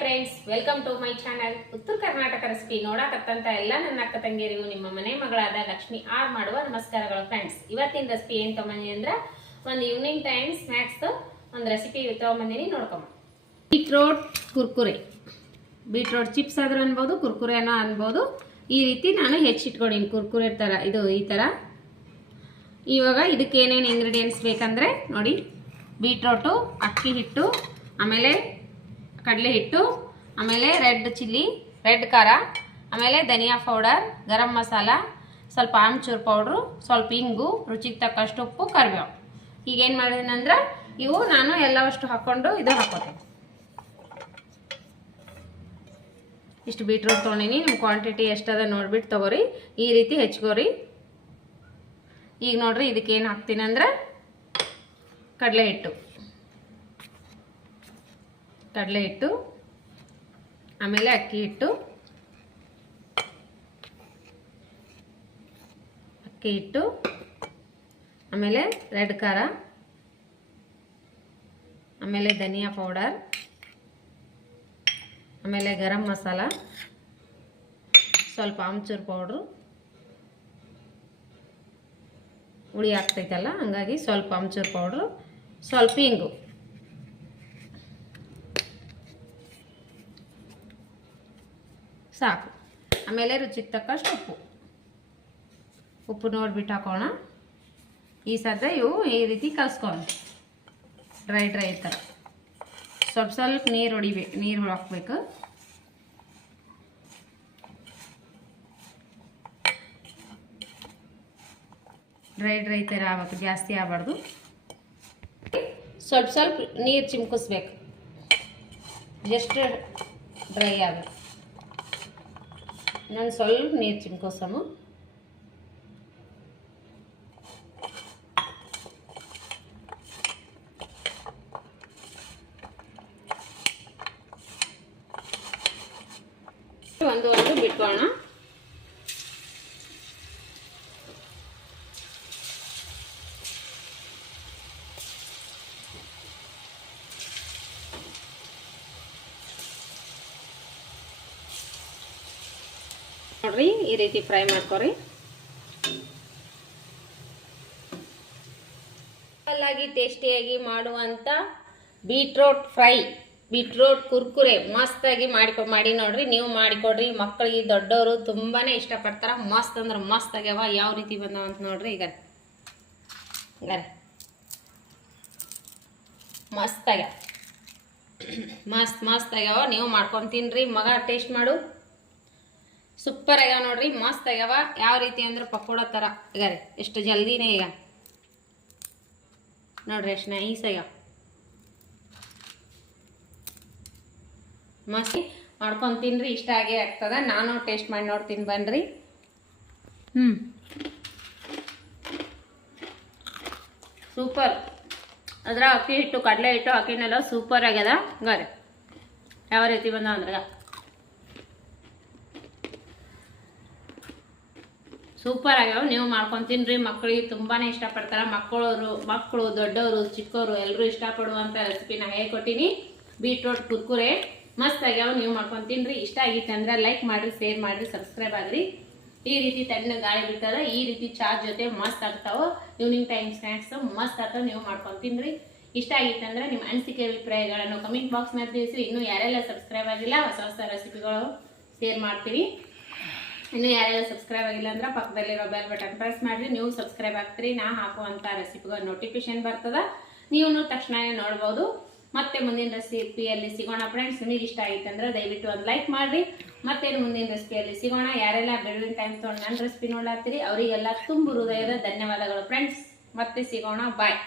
Friends, welcome to my channel. ಉತ್ತರ Karnataka recipe ನೋಡಕತ್ತಂತ ಎಲ್ಲ ನನ್ನ ಅಕ್ಕ ತಂಗಿಯರಿಗೂ ನಿಮ್ಮ ಮನೆ ಮಗಳಾದ ಲಕ್ಷ್ಮಿ ಆರ್ ಮಾಡುವ ನಮಸ್ಕಾರಗಳು. ಫ್ರೆಂಡ್ಸ್, ಇವತ್ತಿನ ರೆಸಿಪಿ ಏನು ತೊಗೊಂಬಂದಿನಿ ಅಂದ್ರೆ ಒಂದು ಈವ್ನಿಂಗ್ ಟೈಮ್ ಸ್ನ್ಯಾಕ್ಸ್ ಒಂದು ರೆಸಿಪಿ ತೊಗೊಂಬಂದಿನಿ, ನೋಡ್ಕೊಂಬ. ಬೀಟ್ರೋಟ್ ಕುರ್ಕುರೆ, ಬೀಟ್ರೋಟ್ ಚಿಪ್ಸ್ ಆದ್ರೂ ಅನ್ಬೋದು, ಕುರ್ಕುರೆನೋ ಅನ್ಬೋದು. ಈ ರೀತಿ ನಾನು ಹೆಚ್ಚಿಟ್ಕೊಂಡಿನಿ ಕುರ್ಕುರೆ ಥರ, ಇದು ಈ ಥರ. ಇವಾಗ ಇದಕ್ಕೆ ಏನೇನು ಇಂಗ್ರೀಡಿಯೆಂಟ್ಸ್ ಬೇಕಂದ್ರೆ ನೋಡಿ, ಬೀಟ್ರೋಟು, ಅಕ್ಕಿ ಹಿಟ್ಟು, ಆಮೇಲೆ ಕಡಲೆ ಹಿಟ್ಟು, ಆಮೇಲೆ ರೆಡ್ ಚಿಲ್ಲಿ, ರೆಡ್ ಖಾರ, ಆಮೇಲೆ ಧನಿಯಾ ಪೌಡರ್, ಗರಂ ಮಸಾಲ, ಸ್ವಲ್ಪ ಆಮ್ಚೂರ್ ಪೌಡ್ರು, ಸ್ವಲ್ಪ ಇಂಗು, ರುಚಿಗೆ ತಕ್ಕಷ್ಟು ಉಪ್ಪು, ಕರಿಬೇವು. ಈಗೇನು ಮಾಡಿದೀನಂದ್ರೆ ಇವು ನಾನು ಎಲ್ಲವಷ್ಟು ಹಾಕ್ಕೊಂಡು ಇದು ಹಾಕೋತೀನಿ. ಇಷ್ಟು ಬೀಟ್ರೋಟ್ ತೊಗೊಂಡಿನಿ, ನಿಮ್ಮ ಕ್ವಾಂಟಿಟಿ ಎಷ್ಟದ ನೋಡ್ಬಿಟ್ಟು ತೊಗೋರಿ. ಈ ರೀತಿ ಹೆಚ್ಕೋರಿ. ಈಗ ನೋಡ್ರಿ, ಇದಕ್ಕೇನು ಹಾಕ್ತೀನಿ ಅಂದ್ರೆ ಕಡಲೆ ಹಿಟ್ಟು, ಆಮೇಲೆ ಅಕ್ಕಿ ಹಿಟ್ಟು, ಆಮೇಲೆ ರೆಡ್ ಖಾರ, ಆಮೇಲೆ ಧನಿಯಾ ಪೌಡರ್, ಆಮೇಲೆ ಗರಂ ಮಸಾಲ, ಸ್ವಲ್ಪ ಆಮ್ಚೂರ್ ಪೌಡ್ರು, ಹುಳಿ ಆಗ್ತೈತಲ್ಲ ಹಂಗಾಗಿ ಸ್ವಲ್ಪ ಆಮ್ಚೂರ್ ಪೌಡ್ರು, ಸ್ವಲ್ಪ ಇಂಗು, ಸಾಕು. ಆಮೇಲೆ ರುಚಿಗೆ ತಕ್ಕಷ್ಟು ಉಪ್ಪು ನೋಡ್ಬಿಟ್ಟು ಹಾಕೋಣ. ಈ ಸದ್ಯ ಇವು ಈ ರೀತಿ ಕಲಿಸ್ಕೊಂಡು ಡ್ರೈ ಥರ ಸ್ವಲ್ಪ ನೀರು ಹೊಡಿಬೇಕು, ನೀರು ಹಾಕ್ಬೇಕು. ಡ್ರೈ ಥರ ಆಗ್ಬೇಕು, ಜಾಸ್ತಿ ಆಗಬಾರ್ದು. ಸ್ವಲ್ಪ ನೀರು ಚಿಮ್ಕಿಸ್ಬೇಕು, ಜಸ್ಟ್ ಡ್ರೈ ಆಗಬೇಕು. ನಾನು ಸ್ವಲ್ಪ ನೀರು ಚಿಮ್ಕೋಸಮು. ಒಂದು ಬಿಟ್ಕೋಣ. ನೋಡ್ರಿ, ಈ ರೀತಿ ಫ್ರೈ ಮಾಡ್ಕೊರಿ. ಸಿಂಪಲ್ಲಾಗಿ ಟೇಸ್ಟಿಯಾಗಿ ಮಾಡುವಂಥ ಬೀಟ್ರೋಟ್ ಫ್ರೈ, ಬೀಟ್ರೋಟ್ ಕುರ್ಕುರೆ ಮಸ್ತಾಗಿ ಮಾಡಿ ನೋಡ್ರಿ. ನೀವು ಮಾಡಿಕೊಡ್ರಿ, ಮಕ್ಕಳಿಗೆ ದೊಡ್ಡವರು ತುಂಬಾ ಇಷ್ಟಪಡ್ತಾರೆ. ಮಸ್ತ್ ಅಂದ್ರೆ ಮಸ್ತ್ ಆಗ್ಯಾವ. ಯಾವ ರೀತಿ ಬಂದಾವ ಅಂತ ನೋಡ್ರಿ. ಈಗ ಮಸ್ತ್ ಆಗ್ಯಾವ, ಮಸ್ತ್ ಆಗ್ಯಾವ. ನೀವು ಮಾಡ್ಕೊಂಡು ತಿನ್ರಿ, ಮಗ ಟೇಸ್ಟ್ ಮಾಡು. ಸೂಪರ್ ಆಗ್ಯಾವ ನೋಡ್ರಿ, ಮಸ್ತ್ ಆಗ್ಯಾವ. ಯಾವ ರೀತಿ ಅಂದ್ರೆ ಪಕೋಡ ಥರ ಈಗ ರೀ, ಎಷ್ಟು ಜಲ್ದಿನೇ ಈಗ ನೋಡ್ರಿ, ಎಷ್ಟು ನೈಸ್ ಆಗ್ಯಾವ. ಮಸ್ತ್ ಮಾಡ್ಕೊಂಡು ತಿನ್ರಿ, ಇಷ್ಟ ಆಗೇ ಆಗ್ತದ. ನಾನು ಟೇಸ್ಟ್ ಮಾಡಿ ನೋಡ್ತೀನಿ ಬನ್ರಿ. ಸೂಪರ್. ಅದ್ರ ಅಕ್ಕಿ ಹಿಟ್ಟು, ಕಡಲೆ ಹಿಟ್ಟು ಅಕ್ಕಿನೆಲ್ಲ ಸೂಪರ್ ಆಗ್ಯದ. ಹಂಗಾರೆ ಯಾವ ರೀತಿ ಬಂದ ಅಂದ್ರೆ ಸೂಪರ್ ಆಗ್ಯಾವ. ನೀವು ಮಾಡ್ಕೊಂಡು ತಿನ್ರಿ, ಮಕ್ಕಳಿಗೆ ತುಂಬಾ ಇಷ್ಟಪಡ್ತಾರೆ. ಮಕ್ಕಳು ದೊಡ್ಡವರು ಚಿಕ್ಕವರು ಎಲ್ಲರೂ ಇಷ್ಟಪಡುವಂಥ ರೆಸಿಪಿನ ಹೇಳ್ಕೊಟ್ಟಿನಿ. ಬೀಟ್ರೋಟ್ ಕುರ್ಕುರೆ ಮಸ್ತ್ ಆಗ್ಯಾವ. ನೀವು ಮಾಡ್ಕೊಂಡು ತಿನ್ರಿ. ಇಷ್ಟ ಆಗಿತ್ತು ಅಂದ್ರೆ ಲೈಕ್ ಮಾಡಿರಿ, ಶೇರ್ ಮಾಡಿರಿ, ಸಬ್ಸ್ಕ್ರೈಬ್ ಆಗ್ರಿ. ಈ ರೀತಿ ತಣ್ಣ ಗಾಳಿ ಬಿಡ್ತದ, ಈ ರೀತಿ ಚಾ ಜೊತೆ ಮಸ್ತ್ ಆಗ್ತಾವ. ಈವ್ನಿಂಗ್ ಟೈಮ್ ಸ್ನ್ಯಾಕ್ಸ್ ಮಸ್ತ್ ಆಗ್ತಾವ. ನೀವು ಮಾಡ್ಕೊಂಡು ತಿನ್ರಿ. ಇಷ್ಟ ಆಗಿತ್ತು ಅಂದ್ರೆ ನಿಮ್ಮ ಅನಿಸಿಕೆ ಅಭಿಪ್ರಾಯಗಳನ್ನು ಕಮೆಂಟ್ ಬಾಕ್ಸ್ನಲ್ಲಿ ತಿಳಿಸಿ. ಇನ್ನೂ ಯಾರೆಲ್ಲ ಸಬ್ಸ್ಕ್ರೈಬ್ ಆಗಿಲ್ಲ, ಹೊಸ ರೆಸಿಪಿಗಳು ಶೇರ್ ಮಾಡ್ತೀವಿ. ಇನ್ನು ಯಾರೆಲ್ಲ ಸಬ್ಸ್ಕ್ರೈಬ್ ಆಗಿಲ್ಲ ಅಂದ್ರೆ ಪಕ್ಕದಲ್ಲಿರೋ ಬೆಲ್ ಬಟನ್ ಪ್ರೆಸ್ ಮಾಡಿರಿ. ನೀವು ಸಬ್ಸ್ಕ್ರೈಬ್ ಆಗ್ತೀರಿ, ನಾ ಹಾಕುವಂಥ ರೆಸಿಪಿಗಳ ನೋಟಿಫಿಕೇಶನ್ ಬರ್ತದ, ನೀವು ತಕ್ಷಣವೇ ನೋಡ್ಬೋದು. ಮತ್ತೆ ಮುಂದಿನ ರೆಸಿಪಿಯಲ್ಲಿ ಸಿಗೋಣ ಫ್ರೆಂಡ್ಸ್. ನಿಮಗೆ ಇಷ್ಟ ಆಗಿತ್ತು ಅಂದ್ರೆ ದಯವಿಟ್ಟು ಒಂದು ಲೈಕ್ ಮಾಡಿರಿ. ಮತ್ತೆ ಮುಂದಿನ ರೆಸಿಪಿಯಲ್ಲಿ ಸಿಗೋಣ. ಯಾರೆಲ್ಲ ಬಿಡುವಿನ ಟೈಮ್ ತೊಗೊಂಡು ನನ್ನ ರೆಸಿಪಿ ನೋಡ್ಲಾಗ್ತೀರಿ ಅವರಿಗೆಲ್ಲ ತುಂಬ ಹೃದಯದ ಧನ್ಯವಾದಗಳು ಫ್ರೆಂಡ್ಸ್. ಮತ್ತೆ ಸಿಗೋಣ, ಬಾಯ್.